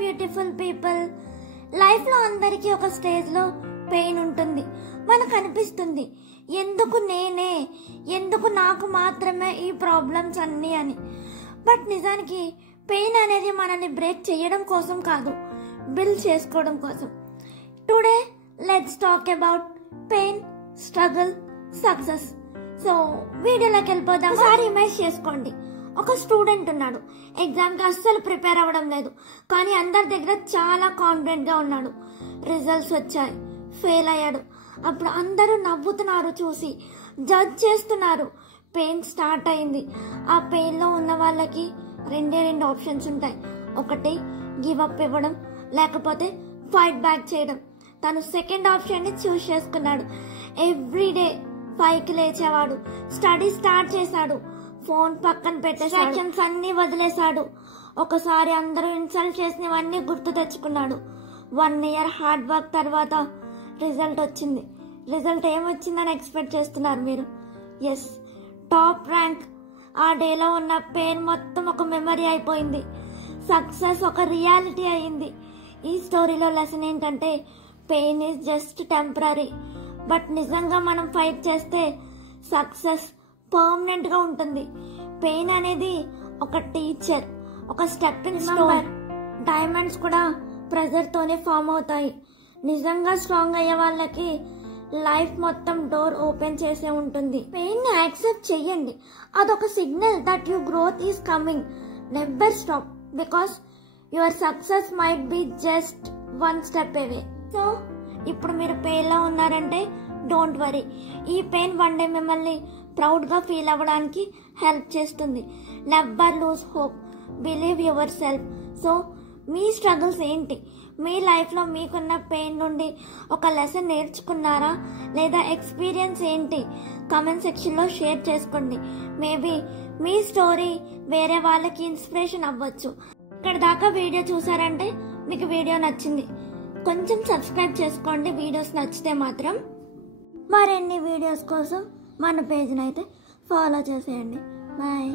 Beautiful people. లైఫ్లో అందరికీ ఒక స్టేజ్లో పెయిన్ ఉంటుంది. మనకు అనిపిస్తుంది ఎందుకు నేనే, ఎందుకు నాకు మాత్రమే ఈ ప్రాబ్లమ్స్ అన్నీ అని. బట్ నిజానికి పెయిన్ అనేది మనల్ని బ్రేక్ చేయడం కోసం కాదు, బిల్డ్ చేసుకోవడం కోసం. Today let's talk about pain, struggle, success. So వీడియోలోకి వెళ్ళిపోదాం. ఒకసారి ఇమేజ్ చేసుకోండి, ఒక స్టూడెంట్ ఉన్నాడు, ఎగ్జామ్కి అస్సలు ప్రిపేర్ అవ్వడం లేదు, కానీ అందరి దగ్గర చాలా కాన్ఫిడెంట్గా ఉన్నాడు. రిజల్ట్స్ వచ్చాయి, ఫెయిల్ అయ్యాడు. అప్పుడు అందరూ నవ్వుతున్నారు, చూసి జడ్జ్ చేస్తున్నారు. పెయిన్ స్టార్ట్ అయింది. ఆ పెయిన్లో ఉన్న వాళ్ళకి రెండు ఆప్షన్స్ ఉంటాయి. ఒకటి గివ్ అప్ ఇవ్వడం, లేకపోతే ఫైట్ బ్యాక్ చేయడం. తను సెకండ్ ఆప్షన్ని చూస్ చేసుకున్నాడు. ఎవ్రీడే 5కి లేచేవాడు, స్టడీ స్టార్ట్ చేశాడు, ఫోన్ పక్కన పెట్టేసాడు, అన్ని వదిలేశాడు. ఒకసారి అందరూ ఇన్సల్ట్ చేసినవన్నీ గుర్తు తెచ్చుకున్నాడు. 1 ఇయర్ హార్డ్ వర్క్ తర్వాత రిజల్ట్ వచ్చింది. రిజల్ట్ ఏమొచ్చిందని ఎక్స్పెక్ట్ చేస్తున్నారు మీరు? Yes, top rank. ఆ డేలో ఉన్న పెయిన్ మొత్తం ఒక మెమరీ అయిపోయింది. సక్సెస్ ఒక రియాలిటీ అయింది. ఈ స్టోరీలో లెసన్ ఏంటంటే pain is just temporary, but నిజంగా మనం ఫైట్ చేస్తే సక్సెస్ పర్మనెంట్గా ఉంటుంది. పెయిన్ అనేది ఒక టీచర్, ఒక స్టెప్పింగ్ స్టోన్. డైమండ్స్ కూడా ప్రెజర్తోనే ఫామ్ అవుతాయి. నిజంగా స్ట్రాంగ్ అయ్యే వాళ్ళకి లైఫ్ మొత్తం డోర్ ఓపెన్ చేసే ఉంటుంది. పెయిన్ ని యాక్సెప్ట్ చెయ్యండి. అదొక signal that your growth is coming. Never stop, because your success might be just 1 step away. So ఇప్పుడు మీరు పెయిన్లో ఉన్నారంటే డోంట్ వరీ. ఈ పెయిన్ వన్ డే మిమ్మల్ని ప్రౌడ్గా ఫీల్ అవ్వడానికి హెల్ప్ చేస్తుంది. Never lose hope, believe your self. So me struggles ఏంటి? మీ లైఫ్లో మీకున్న పెయిన్ నుండి ఒక లెసన్ నేర్చుకున్నారా, లేదా ఎక్స్పీరియన్స్ ఏంటి? కామెంట్ సెక్షన్లో షేర్ చేసుకోండి. మేబీ మీ స్టోరీ వేరే వాళ్ళకి ఇన్స్పిరేషన్ అవ్వచ్చు. ఇక్కడ దాకా వీడియో చూసారంటే మీకు వీడియో నచ్చింది. కొంచెం సబ్స్క్రైబ్ చేసుకోండి వీడియోస్ నచ్చితే మాత్రం. మరిన్ని వీడియోస్ కోసం మన పేజ్ని అయితే ఫాలో చేసేయండి. బాయ్.